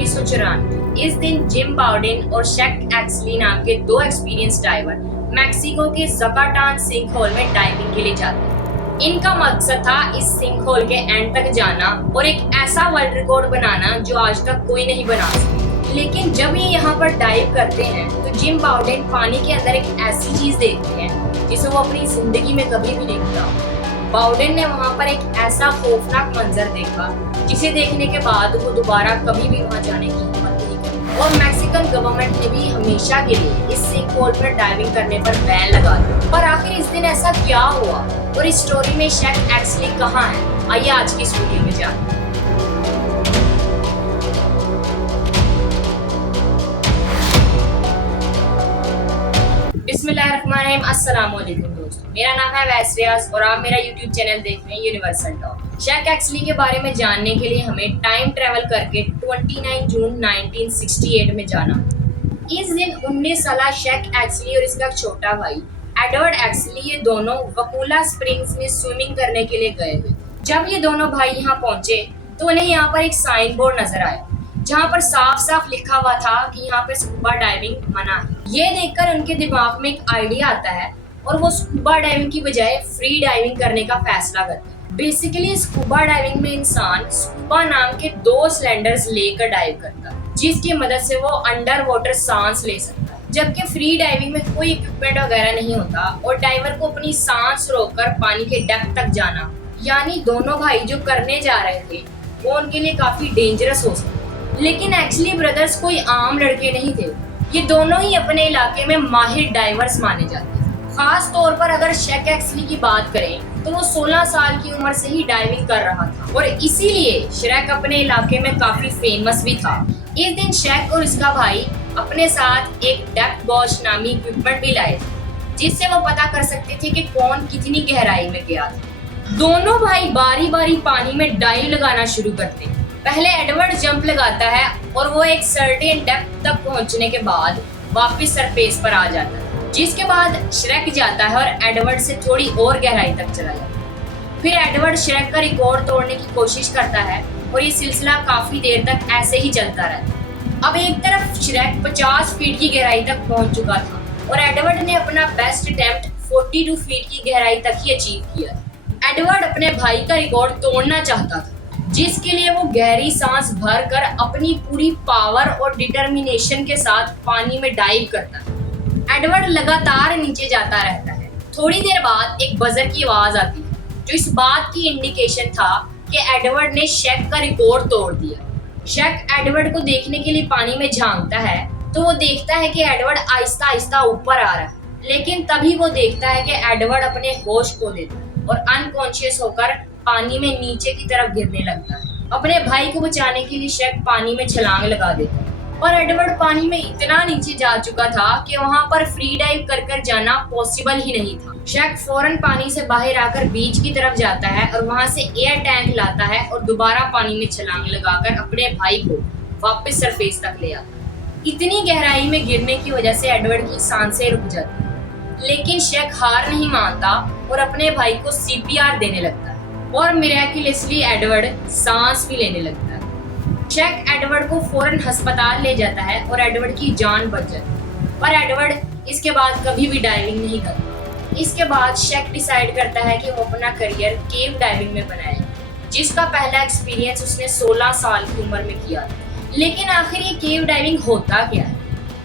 1994। इस दिन gym Bowden और शैक एक्सली नाम के दो एक्सपीरियंस डाइवर मैक्सिको के ज़काटान सिंक होल में डाइविंग के लिए जाते हैं। इनका मकसद था इस सिंक होल के एंड तक जाना और एक ऐसा वर्ल्ड रिकॉर्ड बनाना जो आज तक कोई नहीं बना सका। लेकिन जब ये यहाँ पर डाइव करते हैं तो जिम बाउडेन पानी के अंदर एक ऐसी चीज देखते हैं जिसे वो अपनी जिंदगी में कभी भी नहीं भूला। बाउडेन ने वहाँ पर एक ऐसा खौफनाक मंजर देखा जिसे देखने के बाद वो दोबारा कभी भी वहाँ जाने की हिम्मत नहीं करी और मैक्सिकन गवर्नमेंट ने भी हमेशा के लिए इस सिंक होल पर डाइविंग करने पर बैन लगा दिया। पर आखिर इस दिन ऐसा क्या हुआ और इस स्टोरी में शैक एक्सली कहाँ है, आइए आज की इस वीडियो में जानते हैं। बिस्मिल्लाहिर्रहमानिर्रहीम, अस्सलाम वालेकुम दोस्तों, मेरा नाम है वैसरियाज और आप मेरा YouTube चैनल देख रहे हैं यूनिवर्सल टॉक। शैक एक्सली के बारे में जानने के लिए हमें टाइम ट्रैवल करके 29 जून 1968 में जाना। इस दिन 19 साल शैक एक्सली और इसका छोटा भाई एडवर्ड एक्सली ये दोनों वकूला स्प्रिंग्स में स्विमिंग करने के लिए गए हुए। जब ये दोनों भाई यहाँ पहुंचे तो उन्हें यहाँ पर एक साइन बोर्ड नजर आया जहाँ पर साफ साफ लिखा हुआ था कि यहाँ पे स्कूबा डाइविंग मना है। ये देखकर उनके दिमाग में एक आइडिया आता है और वो स्कूबा डाइविंग की बजाय फ्री डाइविंग करने का फैसला करते हैं। बेसिकली स्कूबा डाइविंग में इंसान स्कूबा नाम के दो सिलेंडर्स लेकर डाइव करता है जिसकी मदद से वो अंडर वाटर सांस ले सकता है, जबकि फ्री डाइविंग में कोई इक्विपमेंट वगैरह नहीं होता और डाइवर को अपनी सांस रोककर पानी के डेप्थ तक जाना। यानी दोनों भाई जो करने जा रहे थे वो उनके लिए काफी डेंजरस हो सकता। लेकिन एक्चुअली ब्रदर्स कोई आम लड़के नहीं थे, ये दोनों ही अपने इलाके में माहिर डाइवर्स माने जाते हैं। खास तौर पर अगर शैक एक्सली की बात करें तो वो 16 साल की उम्र से ही डाइविंग कर रहा था और इसीलिए शैक अपने इलाके में काफी फेमस भी था। इस दिन शैक और इसका भाई अपने साथ एक डेप्थ गॉज नामी इक्विपमेंट भी लाए थे जिससे वो पता कर सकते थे कि कौन कितनी गहराई में गया था। दोनों भाई बारी बारी पानी में डाइव लगाना शुरू करते हैं। पहले एडवर्ड जंप लगाता है और वो एक सर्टेन डेप्थ तक पहुंचने के बाद वापस सरफेस पर आ जाता है, जिसके बाद श्रेक जाता है और एडवर्ड से थोड़ी और गहराई तक चला जाता है। फिर एडवर्ड श्रेक का रिकॉर्ड तोड़ने की कोशिश करता है और ये सिलसिला काफी देर तक ऐसे ही चलता रहता है। अब एक तरफ श्रेक 50 फीट की गहराई तक पहुंच चुका था और एडवर्ड ने अपना बेस्ट अटेम्प्ट 42 फीट की गहराई तक ही अचीव किया। एडवर्ड अपने भाई का रिकॉर्ड तोड़ना चाहता था जिसके लिए वो गहरी सांस भरकर अपनी पूरी पावर और डिटर्मिनेशन के साथ पानी में डाइव करता है। एडवर्ड लगातार नीचे जाता रहता है। थोड़ी देर बाद एक बजर की आवाज आती है जो इस बात की इंडिकेशन था कि एडवर्ड ने शैक का रिकॉर्ड तोड़ दिया। शैक एडवर्ड को देखने के लिए पानी में झांकता है तो वो देखता है कि एडवर्ड आहिस्ता आहिस्ता ऊपर आ रहा है, लेकिन तभी वो देखता है कि एडवर्ड अपने होश खो देता है और अनकॉन्शियस होकर पानी में नीचे की तरफ गिरने लगता है। अपने भाई को बचाने के लिए शैक पानी में छलांग लगा देता है और एडवर्ड पानी में इतना नीचे जा चुका था कि वहां पर फ्री डाइव कर जाना पॉसिबल ही नहीं था। शैक फौरन पानी से बाहर आकर बीच की तरफ जाता है और वहां से एयर टैंक लाता है और दोबारा पानी में छलांग लगाकर अपने भाई को वापस सरफेस तक ले आता है। इतनी गहराई में गिरने की वजह से एडवर्ड की सांसें रुक जाती है, लेकिन शैक हार नहीं मानता और अपने भाई को CPR देने लगता है और मिरेक्युलसली एडवर्ड सांस भी लेने लगता है। शैक एडवर्ड को फौरन अस्पताल ले जाता है और एडवर्ड की जान बच जाती है, पर एडवर्ड इसके बाद कभी भी डाइविंग नहीं करता। इसके बाद शैक डिसाइड करता है कि वो अपना करियर केव डाइविंग में बनाए, जिसका पहला एक्सपीरियंस उसने 16 साल की उम्र में किया। लेकिन आखिर ये केव डाइविंग होता क्या है?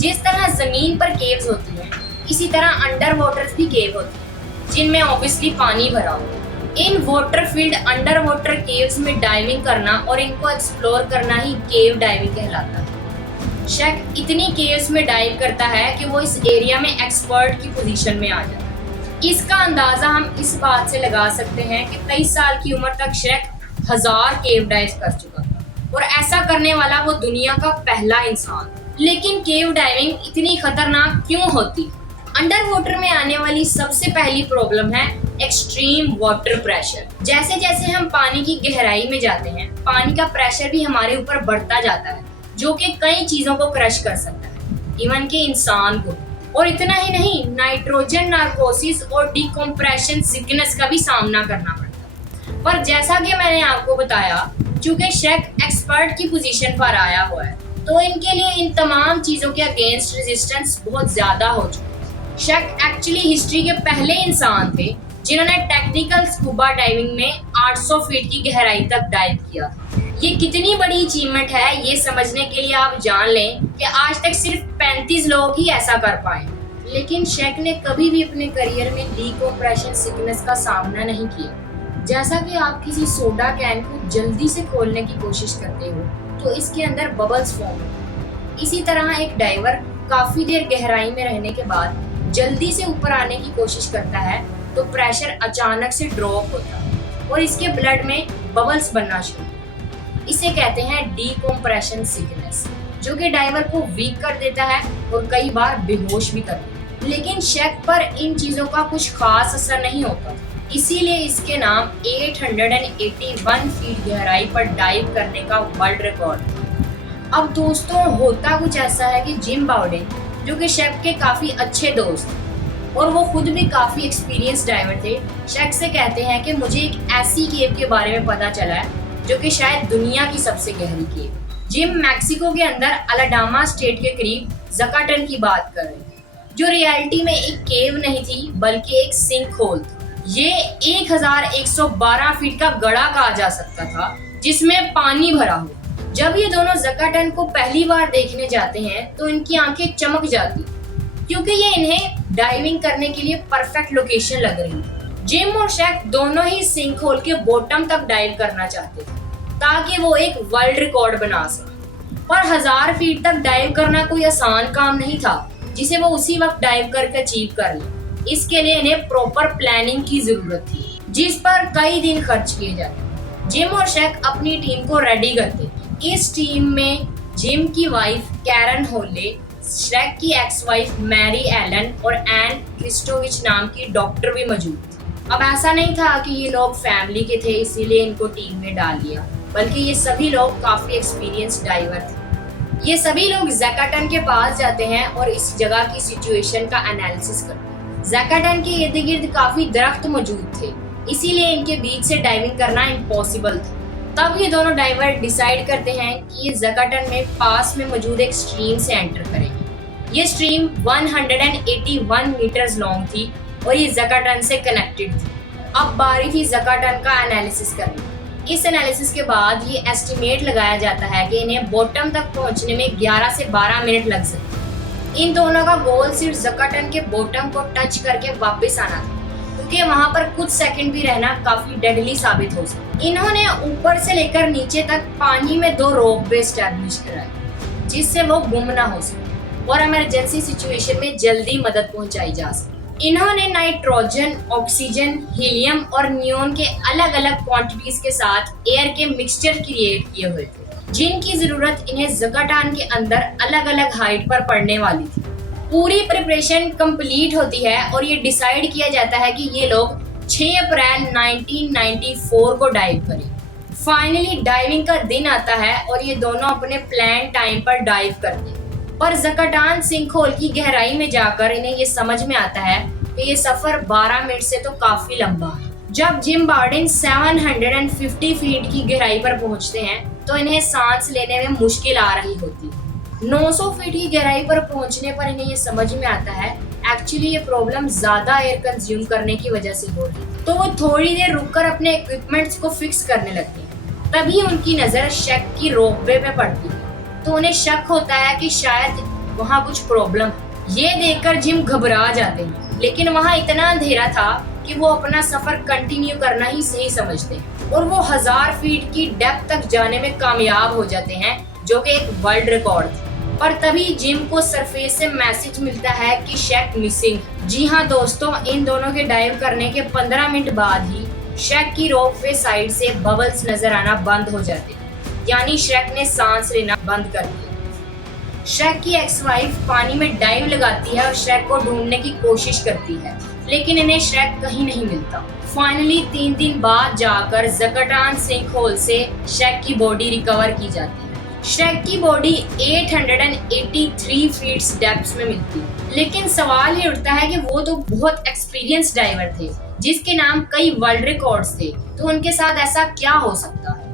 जिस तरह जमीन पर केव्स होती हैं इसी तरह अंडर वाटर भी केव होती है जिनमें ऑब्वियसली पानी भरा होता है। In water field under water caves में डाइविंग करना और इनको एक्सप्लोर करना ही केव डाइविंग कहलाता है। शैक इतनी केव्स में डाइव करता है कि वो इस एरिया में एक्सपर्ट की पोजीशन में आ जाता है। इसका अंदाजा हम इस बात से लगा सकते हैं कि 23 साल की उम्र तक शैक 1000 केव डाइव कर चुका था और ऐसा करने वाला वो दुनिया का पहला इंसान। लेकिन केव डाइविंग इतनी खतरनाक क्यों होती? अंडर वाटर में आने वाली सबसे पहली प्रॉब्लम है एक्सट्रीम वाटर प्रेशर। जैसे जैसे हम पानी की गहराई में जाते हैं पानी का प्रेशर भी हमारे ऊपर बढ़ता जाता है जो कि कई चीजों को क्रश कर सकता है, इवन के इंसान को। और इतना ही नहीं, नाइट्रोजन नार्कोसिस और डिकम्प्रेशन सिकनेस का भी सामना करना पड़ता है। पर जैसा कि मैंने आपको बताया चूंकि शेक एक्सपर्ट की पोजीशन पर आया हुआ है, तो इनके लिए इन तमाम चीजों के अगेंस्ट रेजिस्टेंस बहुत ज्यादा हो चुका है। शेक एक्चुअली हिस्ट्री के पहले इंसान थे जिन्होंने टेक्निकल स्कूबा डाइविंग में 800 फीट की गहराई तक डाइव किया। ये कितनी बड़ी अचीवमेंट है ये समझने के लिए आप जान लें कि आज तक सिर्फ 35 लोग ही ऐसा कर पाए। लेकिन शेक ने कभी भी अपने करियर में डिकम्प्रेशन सिकनेस का सामना नहीं किया। जैसा कि आप किसी सोडा कैन को जल्दी से खोलने की कोशिश करते हो तो इसके अंदर बबल्स फॉर्म होते। इसी तरह एक डाइवर काफी देर गहराई में रहने के बाद जल्दी से ऊपर आने की कोशिश करता है तो प्रेशर अचानक से ड्रॉप होता है और इसके ब्लड में बबल्स बनना शुरू। इसे कहते हैं डिकम्प्रेशन सिकनेस, जो कि डाइवर को वीक कर देता है और कई बार बेहोश भी कर देता है। लेकिन शेक पर इन चीजों का कुछ खास असर नहीं होता, इसीलिए इसके नाम 881 फीट गहराई पर डाइव करने का वर्ल्ड रिकॉर्ड। अब दोस्तों होता कुछ ऐसा है कि जिम बाउडेन, जो कि शेक के काफी अच्छे दोस्त और वो खुद भी काफी एक्सपीरियंस डाइवर थे, शेक से कहते हैं कि मुझे एक ऐसी केव के बारे में पता चला है जो कि शायद दुनिया की सबसे गहरी केव। जिम मैक्सिको के अंदर अलाबामा स्टेट के करीब ज़काटन की बात कर रहे थे, जो रियलिटी में एक केव नहीं थी बल्कि एक सिंक होल था। ये 1112 फीट का गड़ा कहा जा सकता था जिसमें पानी भरा हो। जब ये दोनों ज़काटन को पहली बार देखने जाते हैं तो इनकी आंखें चमक जाती क्योंकि ये इन्हें डाइविंग करने के लिए परफेक्ट लोकेशन लग रही थी। जिम और शेक दोनों ही सिंक होल के बॉटम तक डाइव करना चाहते थे ताकि वो एक वर्ल्ड रिकॉर्ड बना सके। पर 1000 फीट तक डाइव करना कोई आसान काम नहीं था जिसे वो उसी वक्त डाइव करके अचीव कर ले। इसके लिए इन्हें प्रॉपर प्लानिंग की जरूरत थी जिस पर कई दिन खर्च किए जाते। जिम और शेक अपनी टीम को रेडी करते। इस टीम में जिम की वाइफ कैरन होले, शेक की एक्स वाइफ मैरी एलन और एन क्रिस्टोविच नाम की डॉक्टर भी मौजूद थी। अब ऐसा नहीं था कि ये लोग फैमिली के थे इसीलिए इनको टीम में डाल लिया, बल्कि ये सभी लोग काफी एक्सपीरियंस डाइवर थे। ये सभी लोग ज़काटन के पास जाते हैं और इस जगह की सिचुएशन का एनालिसिस करते हैं। ज़काटन के इर्द गिर्द काफी दरख्त मौजूद थे, इसीलिए इनके बीच से डाइविंग करना इम्पॉसिबल था। तब ये दोनों डाइवर डिसाइड करते हैं कि ये ज़काटन में पास में मौजूद एक स्ट्रीम से एंटर करेंगे। ये स्ट्रीम 181 मीटर्स लॉन्ग थी और ये ज़काटन से कनेक्टेड थी। अब बारी थी ज़काटन का एनालिसिस करनी। इस एनालिसिस के बाद ये एस्टिमेट लगाया जाता है कि इन्हें बॉटम तक पहुंचने में 11 से 12 मिनट लग सकते। इन दोनों का गोल सिर्फ ज़काटन के बॉटम को टच करके वापस आना था, क्योंकि वहां पर कुछ सेकंड भी रहना काफी डेडली साबित हो सकता। इन्होंने ऊपर से लेकर नीचे तक पानी में 2 रोपवे एस्टैब्लिश कराए जिससे वो गुम ना हो सके और इमरजेंसी सिचुएशन में जल्दी मदद पहुंचाई जा सके। इन्होंने नाइट्रोजन, ऑक्सीजन, हीलियम और नियोन के अलग अलग क्वांटिटीज के साथ एयर के मिक्सचर क्रिएट किए हुए थे जिनकी जरूरत इन्हें ज़काटन के अंदर अलग अलग हाइट पर पड़ने वाली थी। पूरी प्रिपरेशन कंप्लीट होती है और ये डिसाइड किया जाता है कि ये लोग 6 अप्रैल 1994 को डाइव करें। फाइनली डाइविंग का दिन आता है और ये दोनों अपने प्लान टाइम पर डाइव करते हैं। पर ज़काटन सिंक होल की गहराई में जाकर इन्हें ये समझ में आता है कि ये सफर 12 मिनट से तो काफी लंबा है। जब जिम बार्डिन 750 फीट की गहराई पर पहुंचते हैं तो इन्हें सांस लेने में मुश्किल आ रही होती है। 900 फीट की गहराई पर पहुंचने पर इन्हें ये समझ में आता है एक्चुअली ये प्रॉब्लम ज्यादा एयर कंज्यूम करने की वजह से हो रही, तो वो थोड़ी देर रुककर अपने इक्विपमेंट्स को फिक्स करने लगते हैं। तभी उनकी नजर शेक की रोपवे पे पड़ती है, तो उन्हें शक होता है कि शायद वहाँ कुछ प्रॉब्लम है। ये देखकर जिम घबरा जाते हैं, लेकिन वहाँ इतना अंधेरा था कि वो अपना सफर कंटिन्यू करना ही सही समझते हैं और वो 1000 फीट की डेप्थ तक जाने में कामयाब हो जाते हैं, जो कि एक वर्ल्ड रिकॉर्ड था। पर तभी जिम को सरफेस से मैसेज मिलता है कि शेक मिसिंग। जी हाँ दोस्तों, इन दोनों के डाइव करने के 15 मिनट बाद ही शेक की रोपवे साइड से बबल्स नजर आना बंद हो जाते, यानी शेक ने सांस लेना बंद कर दिया। शेक की एक्स वाइफ पानी में डाइव लगाती है और शेक को ढूंढने की कोशिश करती है, लेकिन इन्हें शेक कहीं नहीं मिलता। फाइनली 3 दिन बाद जाकर ज़काटन सिंक होल से शेक की बॉडी रिकवर की जाती है। शेक की बॉडी 883 फीट डेप्थ में मिलती है, लेकिन सवाल ये उठता है कि वो तो बहुत एक्सपीरियंस डाइवर थे जिसके नाम कई वर्ल्ड रिकॉर्ड्स थे, तो उनके साथ ऐसा क्या हो सकता है।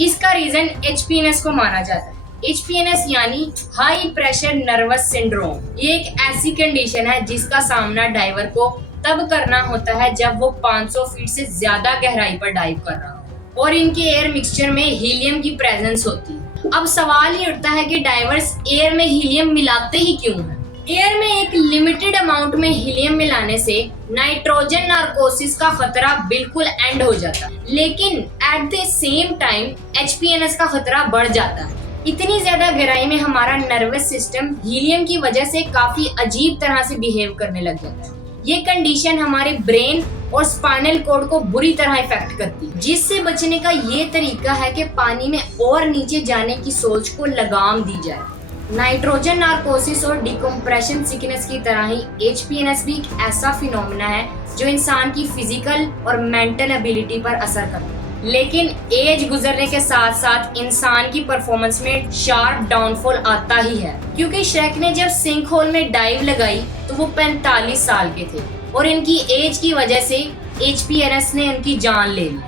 इसका रीजन एचपीएनएस को माना जाता है। एचपीएनएस यानी हाई प्रेशर नर्वस सिंड्रोम। ये एक ऐसी कंडीशन है जिसका सामना डाइवर को तब करना होता है जब वो 500 फीट से ज्यादा गहराई पर डाइव कर रहा हो और इनके एयर मिक्सचर में हीलियम की प्रेजेंस होती है। अब सवाल ये उठता है कि डाइवर्स एयर में हीलियम मिलाते ही क्यों हैं? एयर में एक लिमिटेड अमाउंट में हीलियम मिलाने से नाइट्रोजन नार्कोसिस का खतरा बिल्कुल एंड हो जाता है, लेकिन एट द सेम टाइम एचपीएनएस का खतरा बढ़ जाता है। इतनी ज्यादा गहराई में हमारा नर्वस सिस्टम हीलियम की वजह से काफी अजीब तरह से बिहेव करने लग जाता है। ये कंडीशन हमारे ब्रेन और स्पाइनल कॉर्ड को बुरी तरह इफेक्ट करती है, जिससे बचने का ये तरीका है कि पानी में और नीचे जाने की सोच को लगाम दी जाए। नाइट्रोजन नार्कोसिस और डिकम्प्रेशन सिकनेस की तरह ही एचपीएनएस भी एक ऐसा फिनोमेना है जो इंसान की फिजिकल और मेंटल एबिलिटी पर असर करता है। लेकिन एज गुजरने के साथ साथ इंसान की परफॉर्मेंस में शार्प डाउनफॉल आता ही है, क्योंकि श्रेक ने जब सिंक होल में डाइव लगाई तो वो 45 साल के थे और इनकी एज की वजह से एचपीएनएस ने इनकी जान ले ली।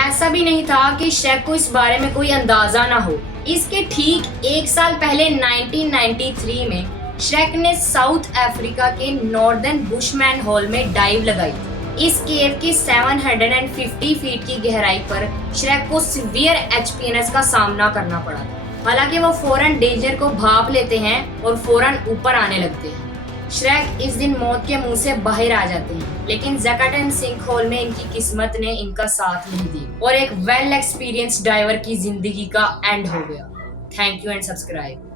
ऐसा भी नहीं था कि श्रेक को इस बारे में कोई अंदाजा ना हो। इसके ठीक एक साल पहले 1993 में श्रेक ने साउथ अफ्रीका के नॉर्दर्न बुशमैन होल में डाइव लगाई। इस केव की 750 फीट की गहराई पर श्रेक को सीवियर एचपीएनएस का सामना करना पड़ा। हालांकि वो फौरन डेंजर को भाप लेते हैं और फौरन ऊपर आने लगते हैं। श्रेक इस दिन मौत के मुंह से बाहर आ जाते हैं, लेकिन ज़काटन सिंक होल में इनकी किस्मत ने इनका साथ नहीं दिया और एक वेल एक्सपीरियंस डाइवर की जिंदगी का एंड हो गया। Thank you and subscribe.